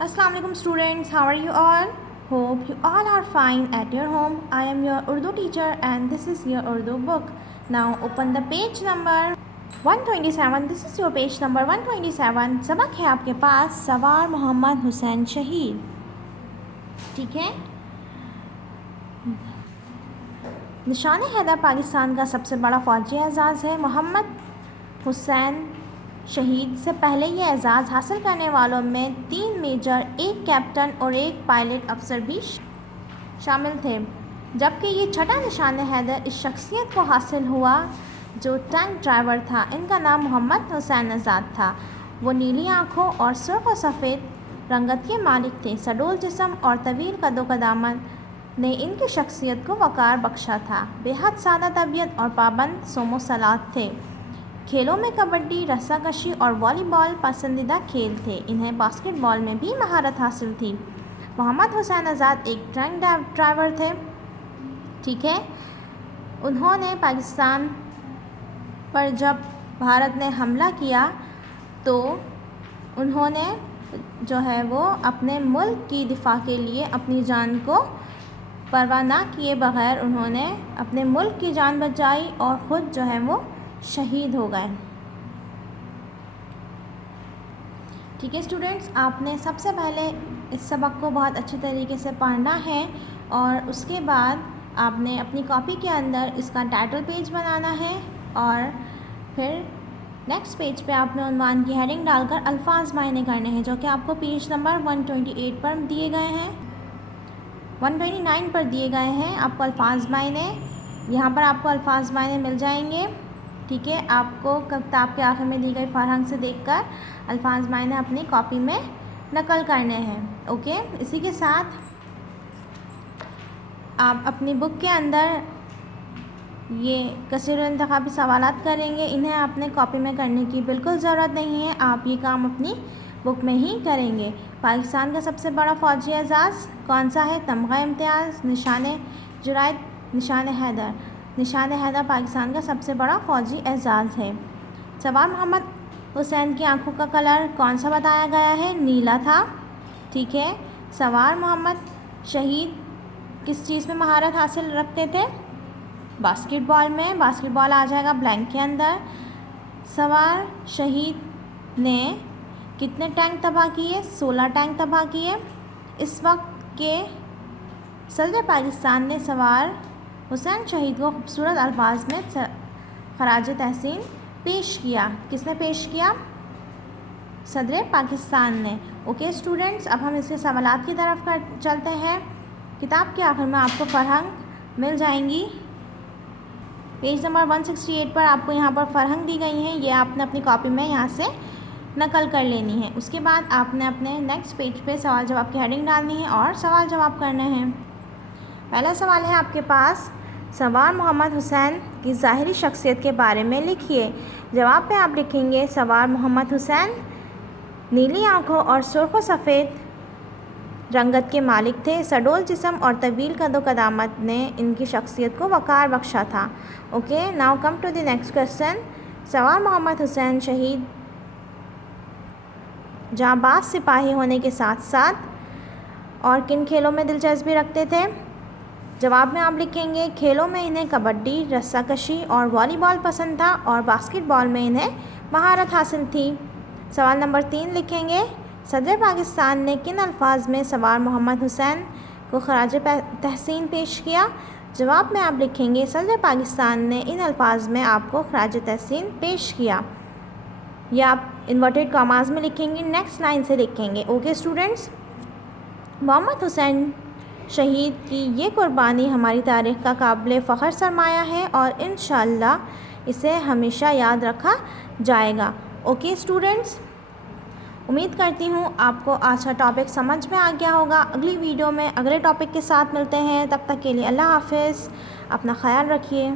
Assalamu alaikum students, how are you all? Hope you all are fine at your home. I am your Urdu teacher and this is your Urdu book. Now open the page number 127. This is your page number 127. सबक है आपके पास सवार मोहम्मद हुसैन शहीद। ठीक है। निशान हैदर पाकिस्तान का सबसे बड़ा फ़ौजी एजाज़ है। मोहम्मद हुसैन शहीद से पहले ये एजाज़ हासिल करने वालों में 3 मेजर, 1 कैप्टन और 1 पायलट अफसर भी शामिल थे, जबकि ये छठा निशान हैदर इस शख्सियत को हासिल हुआ जो टैंक ड्राइवर था। इनका नाम मोहम्मद हुसैन आज़ाद था। वो नीली आँखों और सुर्ख और सफ़ेद रंगत के मालिक थे। सडोल जिस्म और तवील कदो-क़दामत ने इनकी शख्सियत को वक़ार बख्शा था। बेहद सादा तबीयत और पाबंद सोमो सलात थे। खेलों में कबड्डी, रस्साकशी और वॉलीबॉल पसंदीदा खेल थे। इन्हें बास्केटबॉल में भी महारत हासिल थी। मोहम्मद हुसैन आज़ाद एक टैंक ड्राइवर थे। ठीक है। उन्होंने पाकिस्तान पर जब भारत ने हमला किया तो उन्होंने जो है वो अपने मुल्क की दिफा के लिए अपनी जान को परवाह ना किए बगैर उन्होंने अपने मुल्क की जान बचाई और ख़ुद जो है वो शहीद हो गए। ठीक है स्टूडेंट्स, आपने सबसे पहले इस सबक को बहुत अच्छे तरीके से पढ़ना है और उसके बाद आपने अपनी कॉपी के अंदर इसका टाइटल पेज बनाना है और फिर नेक्स्ट पेज पे आपने उन्वान की हेडिंग डालकर अल्फाज मायने करने हैं, जो कि आपको पेज नंबर 128 पर दिए गए हैं, 129 पर दिए गए हैं। आपको अल्फाज मायने, यहाँ पर आपको अल्फाज मायने मिल जाएंगे। ठीक है। आपको किताब के आखिर में दी गई फरहंग से देखकर अल्फाज मायने अपनी कॉपी में नकल करने हैं। ओके। इसी के साथ आप अपनी बुक के अंदर ये कसीर इंतखाबी सवालात करेंगे। इन्हें आपने कॉपी में करने की बिल्कुल ज़रूरत नहीं है। आप ये काम अपनी बुक में ही करेंगे। पाकिस्तान का सबसे बड़ा फ़ौजी एजाज़ कौन सा है? तमगा इम्तियाज़, निशान जुरायत, निशान हैदर। निशान हैदर पाकिस्तान का सबसे बड़ा फ़ौजी एजाज़ है। सवार मोहम्मद हुसैन की आंखों का कलर कौन सा बताया गया है? नीला था। ठीक है। सवार मोहम्मद शहीद किस चीज़ में महारत हासिल रखते थे? बास्केटबॉल में। बास्केटबॉल आ जाएगा ब्लैंक के अंदर। सवार शहीद ने कितने टैंक तबाह किए? 16 टैंक तबाह किए। इस वक्त के सदर पाकिस्तान ने सवार हुसैन शहीद को खूबसूरत अल्फाज में खराज तहसीन पेश किया। किसने पेश किया? सदर पाकिस्तान ने। ओके स्टूडेंट्स, अब हम इसके सवालात की तरफ चलते हैं। किताब के आखिर में आपको फरहंग मिल जाएंगी। पेज नंबर 168 पर आपको यहाँ पर फरहंग दी गई हैं। ये आपने अपनी कॉपी में यहाँ से नकल कर लेनी है। उसके बाद आपने अपने नेक्स्ट पेज पे सवाल जवाब की हेडिंग डालनी है और सवाल जवाब करने हैं। पहला सवाल है आपके पास, सवार मोहम्मद हुसैन की ज़ाहिरी शख्सियत के बारे में लिखिए। जवाब पे आप लिखेंगे सवार मोहम्मद हुसैन नीली आँखों और सुर्ख व सफ़ेद रंगत के मालिक थे। सडोल जिस्म और तवील कदो-क़दामत ने इनकी शख्सियत को वक़ार बख्शा था। Okay, now come to the next question. सवार मोहम्मद हुसैन शहीद जांबाज सिपाही होने के साथ साथ और किन खेलों में दिलचस्पी रखते थे? जवाब में आप लिखेंगे खेलों में इन्हें कबड्डी, रस्साकशी और वॉलीबॉल पसंद था और बास्केटबॉल में इन्हें महारत हासिल थी। सवाल नंबर 3 लिखेंगे सदर पाकिस्तान ने किन अल्फाज में सवार मोहम्मद हुसैन को खराज तहसीन पेश किया? जवाब में आप लिखेंगे सदर पाकिस्तान ने इन अल्फाज में आपको खराज तहसीन पेश किया। या आप इन्वर्टेड कॉमास में लिखेंगे, नेक्स्ट लाइन से लिखेंगे। ओके स्टूडेंट्स, मोहम्मद हुसैन शहीद की ये कुर्बानी हमारी तारीख़ का काबिल फ़ख्र सरमाया है और इंशाअल्लाह इसे हमेशा याद रखा जाएगा। ओके स्टूडेंट्स, उम्मीद करती हूँ आपको आज का टॉपिक समझ में आ गया होगा। अगली वीडियो में अगले टॉपिक के साथ मिलते हैं। तब तक के लिए अल्लाह हाफ़िज़। अपना ख्याल रखिए।